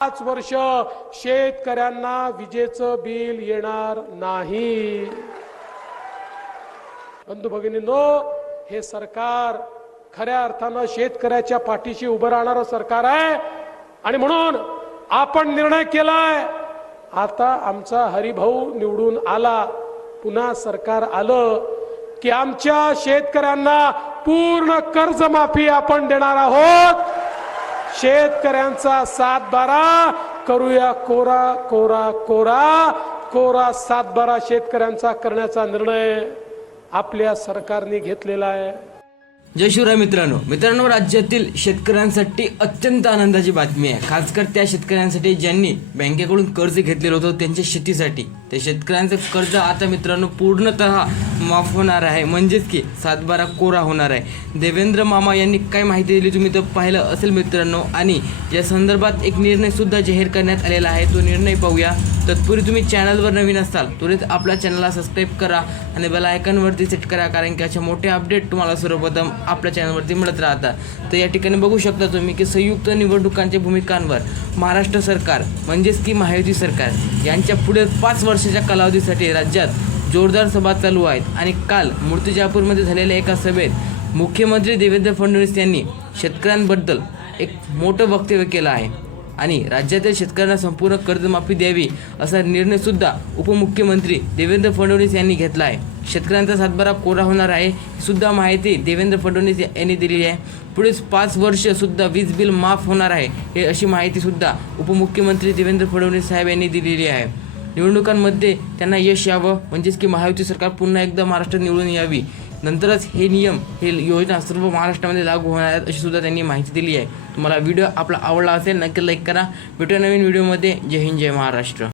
पाच वर्ष शेतकऱ्यांना विजेचं बिल येणार नाही. बंधू भगिनींनो हे सरकार खऱ्या अर्थानं शेतकऱ्याच्या पाठीशी उभं राहणारं सरकार आहे. आणि म्हणून आपण निर्णय केलाय. आता आमचा हरिभाऊ निवडून आला पुन्हा सरकार आलं की आमच्या शेतकऱ्यांना पूर्ण कर्जमाफी आपण देणार आहोत. शेतकऱ्यांचा सात बारा करूया कोरा कोरा कोरा. कोरा सात बारा शेतकऱ्यांचा करण्याचा निर्णय आपल्या सरकारने घेतलेला आहे. जय शिवराय मित्रांनो. मित्रांनो राज्यातील शेतकऱ्यांसाठी अत्यंत आनंदाची बातमी आहे. खासकर त्या शेतकऱ्यांसाठी ज्यांनी बँकेकडून कर्ज घेतलेलं होतं त्यांच्या शेतीसाठी. त्या शेतकऱ्यांचं कर्ज आता मित्रांनो पूर्णतः माफ होणार आहे. म्हणजेच की सातबारा कोरा होणार आहे. देवेंद्र मामा यांनी काय माहिती दिली तुम्ही तर पाहिलं असेल मित्रांनो. आणि या संदर्भात एक निर्णयसुद्धा जाहीर करण्यात आलेला आहे. तो निर्णय पाहूया. तत्पूर्वी तुम्ही चॅनलवर नवीन असाल त्वरित आपल्या चॅनलला सबस्क्राईब करा आणि बेल आयकनवरती सेट करा कारण की अशा मोठे अपडेट तुम्हाला सर्वप्रथम आपल्या चॅनलवरती मिळत राहतात तर या ठिकाणी बघू शकता तुम्ही की संयुक्त निवडणुकांच्या भूमिकांवर महाराष्ट्र सरकार म्हणजेच की महायुती सरकार यांच्या पुढे पाच वर्षाच्या कालावधीसाठी राज्यात जोरदार सभा चालू आहेत. आणि काल मूर्तिजापूरमध्ये झालेल्या एका सभेत मुख्यमंत्री देवेंद्र फडणवीस यांनी शेतकऱ्यांबद्दल एक मोठं वक्तव्य केलं आहे. आणि राज्यातील शेतकऱ्यांना संपूर्ण कर्जमाफी द्यावी असा निर्णय सुद्धा उपमुख्यमंत्री देवेंद्र फडणवीस यांनी घेतला आहे. शेतकऱ्यांचा सातबारा कोरा होणार आहे ही सुद्धा माहिती देवेंद्र फडणवीस यांनी दिलेली आहे. पुढे पाच वर्ष सुद्धा वीज बिल माफ होणार आहे हे अशी माहिती सुद्धा उपमुख्यमंत्री देवेंद्र फडणवीस साहेब यांनी दिलेली आहे. निवडणुकांमध्ये त्यांना यश यावं म्हणजेच की महायुती सरकार पुन्हा एकदा महाराष्ट्रात निवडून यावी. नंतरच हे नियम हे योजना सर्व महाराष्ट्रामध्ये लागू होणार आहेत अशी सुद्धा त्यांनी माहिती दिली आहे. तुम्हाला व्हिडिओ आपला आवडला असेल नक्की लाईक करा. भेटूया नवीन व्हिडिओमध्ये. जय हिंद जय महाराष्ट्र.